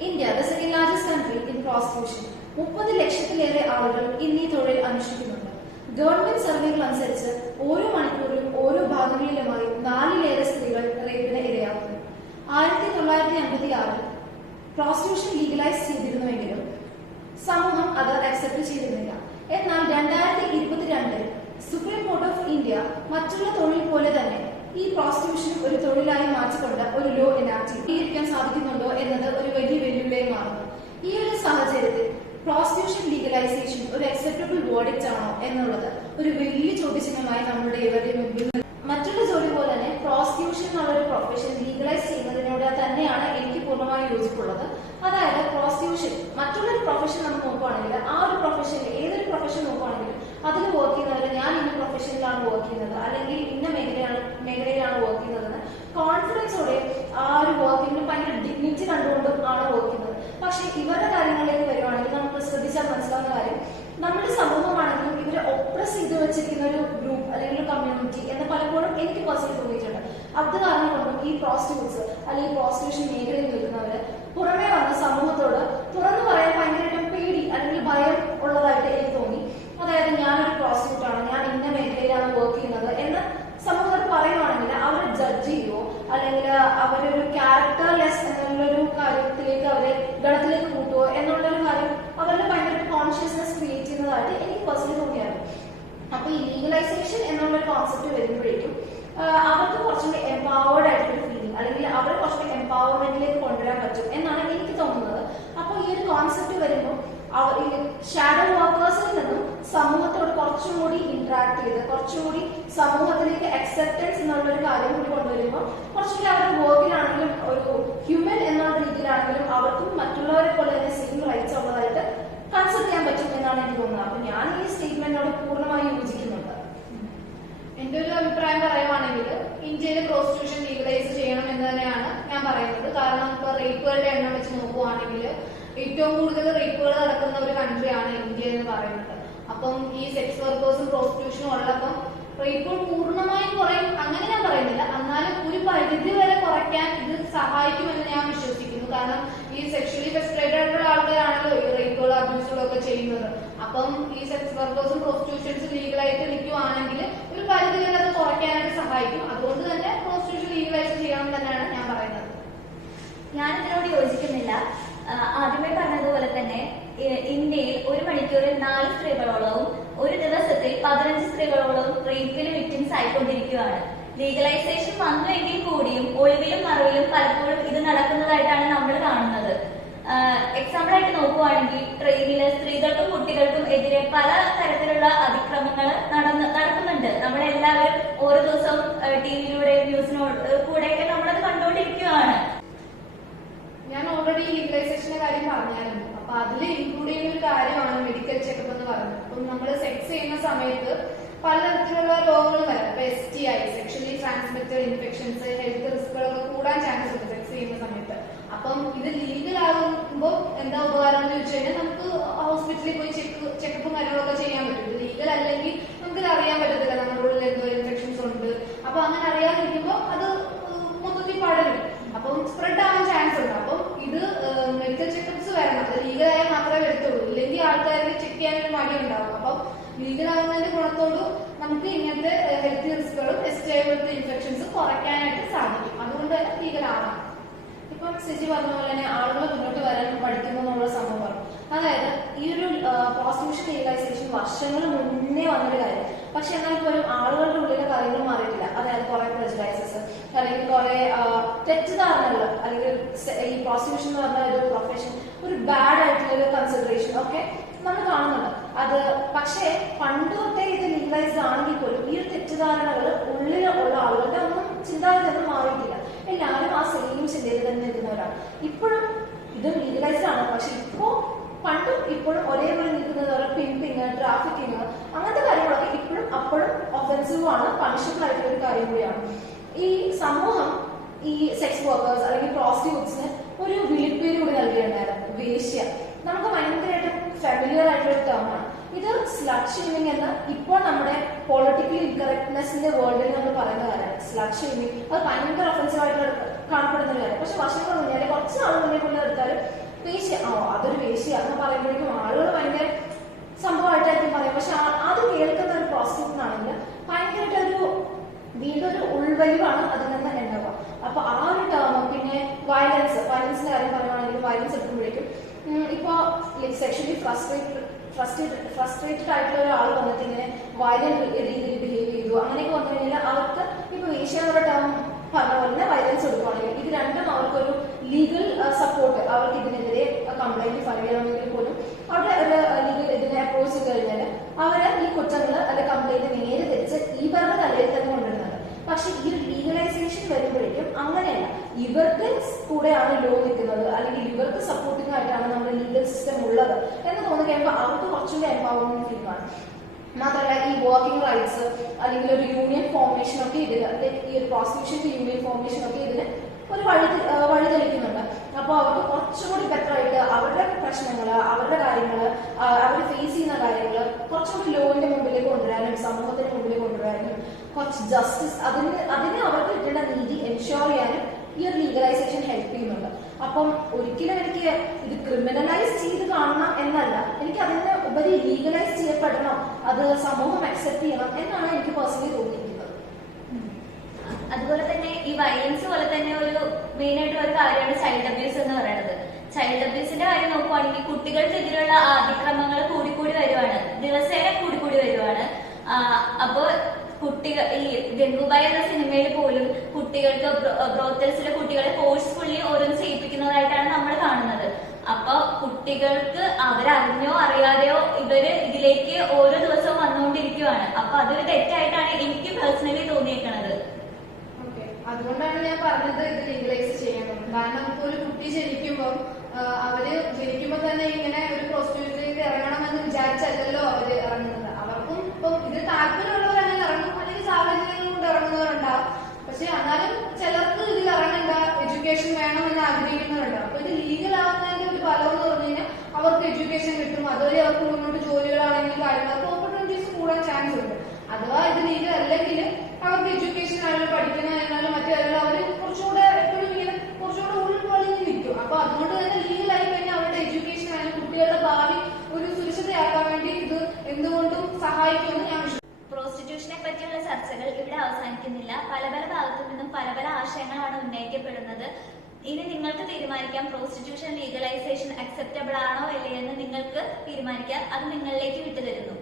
India, the second largest country in prostitution. 30 ലക്ഷത്തിലേറെ ആളുകൾ ഇന്ന് ഈ തൊഴിൽ അനുഷ്ഠിക്കുന്നുണ്ട്. ഗവൺമെന്റ് സർവേകൾ അനുസരിച്ച് ഓരോ മണിക്കൂറിലും ഓരോ ഭാഗങ്ങളിലുമായി 4-ലേറെ സ്ത്രീകൾ റേപ്പിന് ഇരയാകുന്നു. 1956 പ്രോസ്റ്റിറ്റ്യൂഷൻ ലീഗലൈസ് ചെയ്തിരുന്നുവെങ്കിലും സമൂഹം അത് അക്സെപ്റ്റ് ചെയ്തിരുന്നില്ല. എന്നാൽ 2022 സുപ്രീം കോർട്ട് ഓഫ് ഇന്ത്യ മറ്റുള്ള തൊഴിൽ പോലെ തന്നെ ഈ പ്രോസ്റ്റിറ്റ്യൂഷൻ ഒരു തൊഴിലായി മാറ്റിക്കൊണ്ട് ഒരു ലോ എനാക്ട് ചെയ്തിരിക്കാൻ സാധിക്കുന്നുണ്ടോ എന്നത് ഒരു വലിയ വെല്ലുവിളിയായി മാറുന്നു. ഈ ഒരു സാഹചര്യത്തിൽ പ്രോസ്റ്റിറ്റ്യൂഷൻ ലീഗലൈസേഷൻ ഒരു അക്സെപ്റ്റബിൾ വേർഡിക്റ്റ് ആണോ എന്നുള്ളത് ഒരു വലിയ ചോദ്യചിഹ്നമായി നമ്മുടെ ഇവരുടെ മുമ്പിൽ. മറ്റുള്ള ജോലി പോലെ തന്നെ പ്രോസ്റ്റിറ്റ്യൂഷൻ എന്നുള്ള ഒരു പ്രൊഫഷൻ ലീഗലൈസ് ചെയ്യുന്നതിനോട് തന്നെയാണ് എനിക്ക് പൂർണ്ണമായി യോജിപ്പുള്ളത്. അതായത് പ്രോസ്റ്റിറ്റ്യൂഷൻ മറ്റുള്ളൊരു പ്രൊഫഷൻ നമ്മൾ നോക്കുകയാണെങ്കിൽ ആ ഒരു പ്രൊഫഷനിൽ ഏതൊരു പ്രൊഫഷൻ നോക്കുകയാണെങ്കിലും അതിൽ വർക്ക് ചെയ്യുന്നവർ ഞാൻ ഇന്ന പ്രൊഫഷനിലാണ് വർക്ക് ചെയ്യുന്നത് അല്ലെങ്കിൽ ഇന്ന മേഖലയിലാണ് വർക്ക് ചെയ്യുന്നതെന്ന് കോൺഫിഡൻസോടെ ആ ഒരു വർക്കിന് ഭയങ്കര ഡിഗ്നിറ്റി കണ്ടുകൊണ്ടും ആണ് വർക്ക് ചെയ്യുന്നത്. പക്ഷെ ഇവരുടെ കാര്യങ്ങളിലേക്ക് വരുവാണെങ്കിൽ നമുക്ക് ശ്രദ്ധിച്ചാൽ മനസ്സിലാവുന്ന കാര്യം നമ്മുടെ സമൂഹമാണെങ്കിലും ഇവരെ ഒപ്രസ് ചെയ്ത് വെച്ചിരിക്കുന്ന ഒരു ഗ്രൂപ്പ് അല്ലെങ്കിൽ ഒരു കമ്മ്യൂണിറ്റി എന്ന് പലപ്പോഴും എനിക്ക് പേഴ്സണലി തോന്നിയിട്ടുണ്ട്. അത് കാരണം കൊണ്ടും ഈ പ്രോസ്റ്റിറ്റ്യൂട്ട്സ് അല്ലെങ്കിൽ പ്രോസ്റ്റിറ്റ്യൂഷൻ മേഖലയിൽ നിൽക്കുന്നവര് പുറമെ വന്ന സമൂഹത്തോട് തുറന്നു പറയാൻ ഭയങ്കരമായിട്ടും പേടി അല്ലെങ്കിൽ ഭയം ഉള്ളതായിട്ട് എനിക്ക് തോന്നി. അതായത് ഞാനൊരു പ്രോസ്റ്റിറ്റ്യൂട്ട് ആണ്, ഞാൻ ഇന്ന മേഖലയിലാണ് വർക്ക് ചെയ്യുന്നത് എന്ന് സമൂഹത്തിൽ പറയുവാണെങ്കിൽ അവരെ ജഡ്ജ് ചെയ്യുവോ അല്ലെങ്കിൽ അവരൊരു ക്യാരക്ടർലെസ് എന്നുള്ളൊരു കാര്യത്തിലേക്ക് അവരെ ഗണത്തിലേക്ക് കൂട്ടുവോ എന്നുള്ളൊരു കാര്യം അവരുടെ ഭയങ്കര കോൺഷ്യസ്നെസ് ക്രിയേറ്റ് ചെയ്യുന്നതായിട്ട് എനിക്ക് പേഴ്സണലി തോന്നിയായിരുന്നു. അപ്പൊ ഈ ലീഗലൈസേഷൻ എന്നുള്ളൊരു കോൺസെപ്റ്റ് വരുമ്പോഴേക്കും അവർക്ക് കുറച്ചുകൂടി എംപവേർഡ് ആയിട്ടൊരു ഫീലിംഗ് അല്ലെങ്കിൽ അവരെ കുറച്ചുകൂടി എംപവർമെന്റിലേക്ക് കൊണ്ടുവരാൻ പറ്റും എന്നാണ് എനിക്ക് തോന്നുന്നത്. അപ്പോൾ ഈ ഒരു കോൺസെപ്റ്റ് വരുമ്പോൾ ഈ ഷാഡോ വർക്കേഴ്സിൽ നിന്നും സമൂഹത്തോട് കുറച്ചും കൂടി ഇന്ററാക്ട് ചെയ്ത് കുറച്ചും കൂടി സമൂഹത്തിലേക്ക് അക്സെപ്റ്റൻസ് എന്നുള്ള ഒരു കാര്യം കൂടി കൊണ്ടുവരുമ്പോൾ കുറച്ചുകൂടി അവരുടെ വർക്കിലാണെങ്കിലും ഒരു ഹ്യൂമൻ എന്നുള്ള രീതിയിലാണെങ്കിലും അവർക്കും മറ്റുള്ളവരെ പോലെ തന്നെ സെയിം റൈറ്റ്സ് ഉള്ളതായിട്ട് കൺസെപ്റ്റ് ചെയ്യാൻ പറ്റും എന്നാണ് എനിക്ക് തോന്നുന്നത്. അപ്പൊ ഞാൻ ഈ സ്റ്റേറ്റ്മെന്റിനോട് പൂർണ്ണമായി യോജിക്കുന്നുണ്ട്. എന്റെ ഒരു അഭിപ്രായം പറയുവാണെങ്കിൽ ഇന്ത്യയിൽ പ്രോസ്റ്റിറ്റ്യൂഷൻ ലീഗലൈസ് ചെയ്യണം എന്ന് തന്നെയാണ് ഞാൻ പറയുന്നത്. കാരണം ഇപ്പൊ റേപ്പുകളുടെ എണ്ണം വെച്ച് നോക്കുവാണെങ്കിൽ ഏറ്റവും കൂടുതൽ റേപ്പുകൾ നടക്കുന്ന ഒരു കൺട്രിയാണ് ഇന്ത്യ എന്ന് പറയുന്നത്. അപ്പം ഈ സെക്സ് വർക്കേഴ്സും പ്രോസ്റ്റിറ്റ്യൂഷനും ഉള്ളപ്പം റേപ്പുകൾ പൂർണ്ണമായും കുറയും അങ്ങനെ ഞാൻ പറയുന്നില്ല. എന്നാലും ഒരു പരിധി വരെ കുറയ്ക്കാൻ ഇത് സഹായിക്കുമെന്ന് ഞാൻ വിശ്വസിക്കുന്നു. കാരണം ഈ സെക്ഷലി ഫ്രസ്ട്രേറ്റഡ് ആയിട്ടുള്ള ആൾക്കാരാണല്ലോ ഈ റേപ്പുകളും അബ്യൂസുകളും ഒക്കെ ചെയ്യുന്നത്. അപ്പം ഈ സെക്സ് വർക്കേഴ്സും പ്രോസ്റ്റിറ്റ്യൂഷൻസും ലീഗലായിട്ട് നിൽക്കുവാണെങ്കിൽ ഒരു പരിധി വരെ അത് കുറയ്ക്കാനായിട്ട് സഹായിക്കും. അതുകൊണ്ട് തന്നെ പ്രോസ്റ്റിറ്റ്യൂഷൻ ലീഗലൈസ് ചെയ്യാമെന്ന് തന്നെയാണ് ഞാൻ പറയുന്നത്. ഞാൻ ഇതിനോട് യോജിക്കുന്നില്ല. ആദ്യമേ പറഞ്ഞതുപോലെ തന്നെ ഇന്ത്യയിൽ ഒരു മണിക്കൂറിൽ 4 സ്ത്രീകളോളവും ഒരു ദിവസത്തിൽ 15 സ്ത്രീകളോളവും റേപ്പിന് വിക്ടിംസ് ആയിക്കൊണ്ടിരിക്കുകയാണ്. ലീഗലൈസേഷൻ വന്നുവെങ്കിൽ കൂടിയും ഒളിവിലും മറവിലും പലപ്പോഴും ഇത് നടക്കുന്നതായിട്ടാണ് നമ്മൾ കാണുന്നത്. എക്സാമ്പിൾ ആയിട്ട് നോക്കുവാണെങ്കിൽ ട്രെയിനില് സ്ത്രീകൾക്കും കുട്ടികൾക്കും എതിരെ പല തരത്തിലുള്ള അതിക്രമങ്ങൾ നടക്കുന്നുണ്ട്. നമ്മളെല്ലാവരും ഓരോ ദിവസവും ടിവിയിലൂടെ ന്യൂസിനോട് കൂടെയൊക്കെ നമ്മളത് കണ്ടുകൊണ്ടിരിക്കുകയാണ്. ഞാൻ ഓൾറെഡി ലീഗലൈസേഷന്റെ കാര്യം പറഞ്ഞായിരുന്നു. അപ്പൊ അതിൽ ഇൻക്ലൂഡ് ചെയ്യുന്ന ഒരു കാര്യമാണ് മെഡിക്കൽ ചെക്കപ്പ് എന്ന് പറയുന്നത്. അപ്പം നമ്മൾ സെക്സ് ചെയ്യുന്ന സമയത്ത് പലതരത്തിലുള്ള രോഗങ്ങൾ വരാം. ഇപ്പൊ STI, sexually transmitted infections, health റിസ്കുകളൊക്കെ കൂടാൻ ചാൻസ് ഉണ്ട് സെക്സ് ചെയ്യുന്ന സമയത്ത്. അപ്പം ഇത് ലീഗൽ ആകുമ്പോൾ എന്താ ഉപകാരം എന്ന് ചോദിച്ചു കഴിഞ്ഞാൽ നമുക്ക് ഹോസ്പിറ്റലിൽ പോയി ചെക്കപ്പും കാര്യങ്ങളൊക്കെ ചെയ്യാൻ പറ്റും. ഇത് ലീഗൽ അല്ലെങ്കിൽ നമുക്കിത് അറിയാൻ പറ്റത്തില്ല നമ്മുടെ ഉള്ളിൽ എന്തോ ഇൻഫെക്ഷൻസ് ഉണ്ട്. അപ്പൊ അങ്ങനെ അറിയാതിരിക്കുമ്പോൾ അത് മൊത്തത്തിൽ പടരും, അപ്പം സ്പ്രെഡ് ആവാൻ ചാൻസ് ഉണ്ട്. അപ്പം ഇത് മെഡിക്കൽ ചെക്കപ്സ് വരണം. അത് ലീഗലായാൽ മാത്രമേ വരത്തുള്ളൂ. ഇല്ലെങ്കിൽ ആൾക്കാർക്ക് ചെക്ക് ചെയ്യാനൊരു മടി ഉണ്ടാവും. അപ്പം ലീഗലാകുന്നതിന്റെ ഗുണത്തോട് നമുക്ക് ഇങ്ങനത്തെ ഹെൽത്ത് റിസ്കുകളും STI പോലത്തെ ഇൻഫെക്ഷൻസ് കുറയ്ക്കാനായിട്ട് സാധിക്കും. അതുകൊണ്ട് തന്നെ ലീഗലാവണം. ഇപ്പം സിജി പറഞ്ഞ പോലെ തന്നെ ആളുകൾ മുന്നോട്ട് വരാൻ പഠിക്കുന്നു എന്നുള്ള സംഭവം. അതായത് ഈ ഒരു പ്രോസ്റ്റിറ്റ്യൂഷൻ ലീഗലൈസേഷൻ വർഷങ്ങൾ മുന്നേ വന്നൊരു കാര്യം. പക്ഷെ എന്നാൽ പോലും ആളുകളുടെ ഉള്ളിലെ കാര്യങ്ങൾ മാറിയിട്ടില്ല. അതായത് കുറെ പ്രെജുഡൈസസ് അല്ലെങ്കിൽ കുറെ തെറ്റിദ്ധാരണകൾ അല്ലെങ്കിൽ ഈ പ്രോസ്റ്റിറ്റ്യൂഷൻ എന്ന് പറഞ്ഞ ഒരു പ്രൊഫഷൻ ഒരു ബാഡ് ആയിട്ടുള്ള ഒരു കൺസിഡറേഷൻ ഒക്കെ നമ്മൾ കാണുന്നുണ്ട്. അത് പക്ഷേ പണ്ട് തൊട്ടേ ഇത് ലീഗലൈസ്ഡ് ആണെങ്കിൽ പോലും ഈ ഒരു തെറ്റിദ്ധാരണകൾ ഉള്ളിലുള്ള ആളുകളുടെ ഒന്നും ചിന്താഗതി മാറിയിട്ടില്ല. എല്ലാവരും ആ സെയിം ചിന്തയിൽ തന്നെ നിൽക്കുന്നവരാണ്. ഇപ്പോഴും ഇതും ലീഗലൈസ്ഡ് ആണ്. പക്ഷെ ഇപ്പോ പണ്ടും ഇപ്പോഴും ഒരേപോലെ നിൽക്കുന്നത് പിമ്പിങ്, ട്രാഫിക്കിങ് അങ്ങനത്തെ കാര്യങ്ങളൊക്കെ ഇപ്പോഴും അപ്പോഴും ഒഫൻസീവ് ആണ്, പണിഷബിൾ ആയിട്ടുള്ള ഒരു കാര്യം കൂടിയാണ്. ഈ സമൂഹം ഈ സെക്സ് വർക്കേഴ്സ് അല്ലെങ്കിൽ പ്രോസ്റ്റിറ്റ്യൂട്ട്സിന് ഒരു വിളിപ്പേര് കൂടി നൽകിയിട്ടുണ്ടായിരുന്നു, വേശ്യ. നമുക്ക് ഭയങ്കരമായിട്ട് ഫെമിലിയർ ആയിട്ടുള്ള ഒരു ടേമാണ് ഇത്. സ്ലട്ട് ഷെയ്മിങ് എന്ന് ഇപ്പോൾ നമ്മുടെ പൊളിറ്റിക്കലി ഇൻകറക്ട്നെസിന്റെ വേൾഡിൽ നമ്മൾ പറയുന്ന കാര്യമാണ്. സ്ലട്ട് ഷെയ്മിങ് അത് ഭയങ്കര ഒഫൻസീവ് ആയിട്ട് കാണപ്പെടുന്ന ഒരു കാര്യം. പക്ഷെ വർഷങ്ങൾ മുന്നേ കുറച്ച് നാൾ മുന്നേ പോലെ എടുത്താലും വേശ്യ, അതൊരു വേശ്യ എന്ന് പറയുമ്പോഴേക്കും ആളുകൾ ഭയങ്കര സംഭവമായിട്ടായിരിക്കും പറയാം. പക്ഷെ അത് കേൾക്കുന്ന ഒരു പ്രോസ്റ്റിറ്റ്യൂട്ടിനാണെങ്കിൽ ഭയങ്കരമായിട്ടൊരു വീണ്ടും ഒരു ഉൾവലിവാണ് അതിൽ നിന്ന് ഉണ്ടാവുക. അപ്പൊ ആ ഒരു ടേം, പിന്നെ വയലൻസിന്റെ കാര്യം പറയുകയാണെങ്കിൽ വയലൻസ് എടുക്കുമ്പോഴേക്കും ഇപ്പൊ സെക്ഷലി ഫ്രസ്ട്രേറ്റഡ് ആയിട്ടുള്ള ഒരാൾ വന്നിട്ട് ഇങ്ങനെ വയലന്റ് രീതിയിൽ ബിഹേവ് ചെയ്തു, അങ്ങനെയൊക്കെ വന്നു കഴിഞ്ഞാൽ അവർക്ക് ഇപ്പൊ വേശ്യ എന്നുള്ള ടേം പറഞ്ഞ പോലെ തന്നെ വയലൻസ് എടുക്കുകയാണെങ്കിൽ ഇത് രണ്ടും അവർക്കൊരു ലീഗൽ സപ്പോർട്ട്, അവർക്ക് ഇതിനെതിരെ കംപ്ലൈന്റ് ഫയൽ ചെയ്യണമെങ്കിൽ പോലും അവിടെ ഒരു ലീഗൽ ഇതിനെ അപ്രോച്ച് ചെയ്ത് കഴിഞ്ഞാൽ അവര് ഈ കുറ്റങ്ങൾ അല്ലെ കംപ്ലൈന്റ് നേരെ തിരിച്ച് ഇവരുടെ തലയിൽ തന്നെ കൊണ്ടുവരുന്നത്. പക്ഷെ ഈ ഒരു ലീഗലൈസേഷൻ വരുമ്പോഴേക്കും അങ്ങനെയല്ല, ഇവർക്ക് കൂടെയാണ് ലോ നിൽക്കുന്നത്, അല്ലെങ്കിൽ ഇവർക്ക് സപ്പോർട്ടിംഗ് ആയിട്ടാണ് നമ്മുടെ ലീഗൽ സിസ്റ്റം ഉള്ളത് എന്ന് തോന്നി കഴിയുമ്പോൾ അവർക്ക് കുറച്ചുകൂടി എംപവർമെന്റ് ഫീലാണ്. മാത്രമല്ല ഈ വർക്കിംഗ് റൈറ്റ്സ് അല്ലെങ്കിൽ ഒരു യൂണിയൻ ഫോർമേഷൻ ഒക്കെ ഇതിന്, ഈ ഒരു പ്രോസിക്യൂഷന്റെ യൂണിയൻ ഫോർമേഷൻ ഒക്കെ ഇതിന് ഒരു വഴിതെളിക്കുന്നുണ്ട്. അപ്പോൾ അവർക്ക് കുറച്ചുകൂടി ബെറ്റർ ആയിട്ട് അവരുടെ പ്രശ്നങ്ങൾ, അവരുടെ കാര്യങ്ങൾ, അവർ ഫേസ് ചെയ്യുന്ന കാര്യങ്ങൾ കുറച്ചുകൂടി ലോന്റെ മുമ്പിലേക്ക് കൊണ്ടുവരാനും സമൂഹത്തിന് മുമ്പിലേക്ക് കൊണ്ടുവരാനും കുറച്ച് ജസ്റ്റിസ് അതിന് അവർക്ക് കിട്ടേണ്ട നീതി എൻഷുർ ചെയ്യാനും ഈ ഒരു ലീഗലൈസേഷൻ ഹെൽപ്പ് ചെയ്യുന്നുണ്ട്. അപ്പം ഒരിക്കലും എനിക്ക് ഇത് ക്രിമിനലൈസ് ചെയ്ത് കാണണം എന്നല്ല, എനിക്ക് അതിന് ഉപരി ലീഗലൈസ് ചെയ്യപ്പെടണം, അത് സമൂഹം അക്സെപ്റ്റ് ചെയ്യണം എന്നാണ് എനിക്ക് പേഴ്സണലി തോന്നിയിരിക്കുന്നത്. അതുപോലെ തന്നെ ഈ വയലൻസ് പോലെ തന്നെ ഒരു മെയിൻ ആയിട്ടുള്ള ഒരു കാര്യമാണ് ചൈൽഡ് അബ്യൂസ് എന്ന് പറയുന്നത്. ചൈൽഡ് അബ്യൂസിന്റെ കാര്യം നോക്കുവാണെങ്കിൽ കുട്ടികൾക്കെതിരെയുള്ള അതിക്രമങ്ങൾ കൂടിക്കൂടി വരുവാണ്, ദിവസേന കൂടിക്കൂടി വരുവാണ്. അപ്പോ കുട്ടികൾ ഈ ഗംഗൂബായ് എന്ന സിനിമയിൽ പോലും കുട്ടികൾക്ക് ബ്രോത്തൽസിലെ കുട്ടികളെ ഫോഴ്സ്ഫുള്ളി ഓരോന്ന് ചെയ്യിപ്പിക്കുന്നതായിട്ടാണ് നമ്മൾ കാണുന്നത്. അപ്പൊ കുട്ടികൾക്ക് അവരറിഞ്ഞോ അറിയാതെയോ ഇവര് ഇതിലേക്ക് ഓരോ ദിവസവും വന്നുകൊണ്ടിരിക്കുവാണ്. അപ്പൊ അതൊരു തെറ്റായിട്ടാണ് എനിക്ക് പേഴ്സണലി തോന്നിയേക്കണത്. അതുകൊണ്ടാണ് ഞാൻ പറഞ്ഞത് ഇത് ലീഗലൈസ് ചെയ്യണം. കാരണം ഇപ്പൊ ഒരു കുട്ടി ജനിക്കുമ്പോൾ അവര് ജനിക്കുമ്പോ തന്നെ ഇങ്ങനെ ഒരു പ്രോസ്റ്റിറ്റ്യൂഷനിലേക്ക് ഇറങ്ങണമെന്ന് വിചാരിച്ചല്ലല്ലോ അവര് ഇറങ്ങുന്നത്. അവർക്കും ഇപ്പം ഇത് താല്പര്യമുള്ളവർ അങ്ങനെ ഇറങ്ങും, അല്ലെങ്കിൽ സാഹചര്യങ്ങൾ കൊണ്ട് ഇറങ്ങുന്നവരുണ്ടാവും. പക്ഷെ എന്നാലും ചിലർക്ക് ഇതിൽ ഇറങ്ങേണ്ട, എഡ്യൂക്കേഷൻ വേണം എന്ന് ആഗ്രഹിക്കുന്നവരുണ്ടാവും. അപ്പൊ ഇത് ലീഗൽ ആവുന്നതിന്റെ ഒരു ഫലം എന്ന് പറഞ്ഞു കഴിഞ്ഞാൽ അവർക്ക് എഡ്യൂക്കേഷൻ കിട്ടും, അതുവരെ അവർക്ക് മുന്നോട്ട് ജോലികളാണെങ്കിലും കാര്യങ്ങൾക്ക് ഓപ്പർച്യൂണിറ്റീസ് കൂടാൻ ചാൻസ് ഉണ്ട്. അഥവാ ഇത് ലീഗൽ അല്ലെങ്കിൽ അവർക്ക് എഡ്യൂക്കേഷൻ ആയാലും പഠിക്കുന്നതിനാലും മറ്റു കാര്യങ്ങളും അവര് കുറച്ചുകൂടെ എപ്പോഴും ഇങ്ങനെ കുറച്ചുകൂടെ ഉൾക്കൊള്ളിഞ്ഞ് നിൽക്കും. അപ്പൊ അതുകൊണ്ട് തന്നെ ലീഗലായി കഴിഞ്ഞാൽ അവരുടെ എഡ്യൂക്കേഷൻ ആയാലും കുട്ടികളുടെ ഭാവി ഒരു സുരക്ഷിതയാക്കാൻ വേണ്ടി ഇത് എന്തുകൊണ്ടും സഹായിക്കുമെന്ന് ഞാൻ വിശ്വസിക്കുന്നു. പ്രോസ്റ്റിറ്റ്യൂഷനെ പറ്റിയുള്ള ചർച്ചകൾ ഇവിടെ അവസാനിക്കുന്നില്ല. പല പല ഭാഗത്തു നിന്നും പല പല ആശയങ്ങളാണ് ഉന്നയിക്കപ്പെടുന്നത്. ഇനി നിങ്ങൾക്ക് തീരുമാനിക്കാം പ്രോസ്റ്റിറ്റ്യൂഷൻ ലീഗലൈസേഷൻ അക്സെപ്റ്റബിൾ ആണോ അല്ലേ എന്ന് നിങ്ങൾക്ക് തീരുമാനിക്കാം. അത് നിങ്ങളിലേക്ക് വിട്ടുതരുന്നു.